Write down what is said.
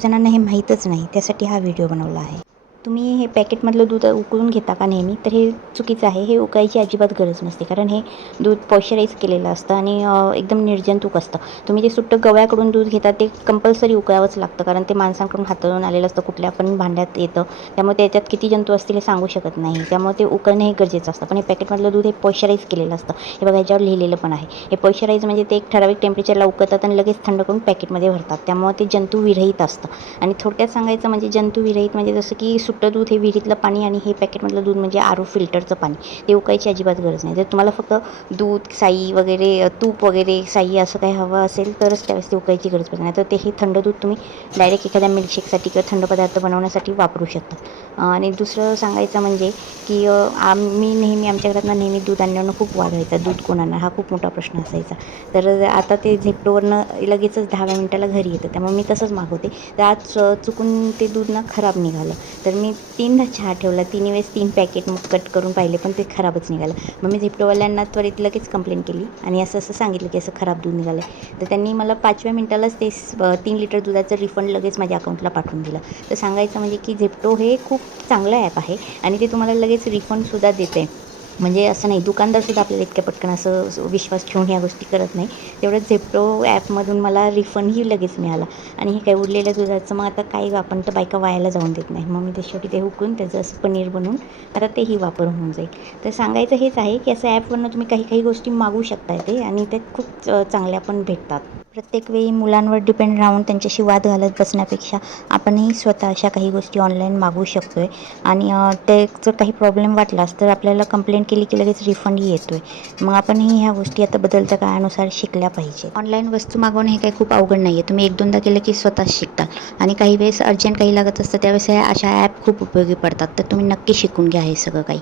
खूप जणांना हे माहीतच नाही, त्यासाठी हा व्हिडिओ बनवला आहे. तुम्ही हे पॅकेटमधलं दूध उकळून घेता का नेहमी, तर हे चुकीचं आहे. हे उकळायची अजिबात गरज नसते, कारण हे दूध पॉश्चराईज केलेलं असतं आणि एकदम निर्जंतुक असतं. तुम्ही ते सुट्टं गव्याकडून दूध घेता, ते कंपल्सरी उकळावंच लागतं, कारण ते माणसांकडून हाताळून आलेलं असतं, कुठल्या पण भांड्यात येतं. त्यामुळे त्याच्यात किती जंतू असतील हे सांगू शकत नाही. त्यामुळे ते उकळणे हे गरजेचं असतं. पण हे पॅकेटमधलं दूध हे पॉश्चराईज केलेलं असतं. हे बघा, याच्यावर लिहिलेलं पण आहे. हे पॉश्चराईज म्हणजे ते एक ठराविक टेम्परेचरला उकळतात आणि लगेच थंड करून पॅकेटमध्ये भरतात. त्यामुळे ते जंतुविरहित असतं. आणि थोडक्यात सांगायचं म्हणजे जंतुविरहित म्हणजे जसं की सुट्टं दूध हे विहिरीतलं पाणी आणि हे पॅकेटमधलं दूध म्हणजे आरो फिल्टरचं पाणी. ते उकळायची अजिबात गरज नाही. जर तुम्हाला फक्त दूध, साई वगैरे, तूप वगैरे, साई असं काही हवं असेल तरच त्यावेळेस ते उकळायची गरज पडते. नाही तर ते हे थंड दूध तुम्ही डायरेक्ट एखाद्या मिल्कशेकसाठी किंवा थंड पदार्थ बनवण्यासाठी वापरू शकता. आणि दुसरं सांगायचं म्हणजे की आम्ही नेहमी आमच्या घरातनं नेहमी दूध आणण्यावरनं खूप वाद व्हायचा. दूध कोण आणणार हा खूप मोठा प्रश्न असायचा. तर आता ते झेप्टोवरनं लगेचच 10व्या मिनिटाला घरी येतं. त्यामुळे मी तसंच मागवते. तर आज चुकून ते दूध ना खराब निघालं. तर मी 3दा चहा ठेवला. 3 वेळेस 3 पॅकेट मग कट करून पाहिले, पण ते खराबच निघालं. मग मी झेप्टोवाल्यांना त्वरित लगेच कंप्लेंट केली आणि असं सांगितलं की असं खराब दूध निघालं आहे. तर त्यांनी मला 5व्या मिनिटालाच ते 3 लिटर दुधाचं रिफंड लगेच माझ्या अकाउंटला पाठवून दिलं. तर सांगायचं म्हणजे की झेप्टो हे खूप चांगलं ॲप आहे आणि ते तुम्हाला लगेच रिफंडसुद्धा देते. म्हणजे असं नाही, दुकानदारसुद्धा आपल्याला इतक्या पटकन असं विश्वास ठेवून ह्या गोष्टी करत नाही. तेवढंच झेप्टो ॲपमधून मला रिफंडही लगेच मिळाला. आणि हे काय उरलेल्या दुधाचं मग आता काही आपण तर बायका वायाला जाऊन देत नाही. मग मी ते शेवटी ते उकळून त्याचं असं पनीर बनवून आता तेही वापर होऊन जाईल. तर सांगायचं हेच आहे की असं ॲपवरनं तुम्ही काही गोष्टी मागवू शकता ते आणि ते खूप चांगल्या पण भेटतात. प्रत्येक वेळी मुलांवर डिपेंड राहून त्यांच्याशी वाद घालत बसण्यापेक्षा आपणही स्वतः अशा काही गोष्टी ऑनलाईन मागवू शकतो आहे. आणि ते जर काही प्रॉब्लेम वाटलाच तर आपल्याला कंप्लेंट केली की लगेच रिफंडही येतो आहे. मग आपणही ह्या गोष्टी आता बदलत्या काळानुसार शिकल्या पाहिजे. ऑनलाईन वस्तू मागवणं हे काही खूप अवघड नाही आहे. तुम्ही 1-2दा केलं की स्वतःच शिकता. आणि काही वेळेस अर्जंट काही लागत असतं त्यावेळेस अशा ॲप खूप उपयोगी पडतात. तर तुम्ही नक्की शिकून घ्या हे सगळं काही.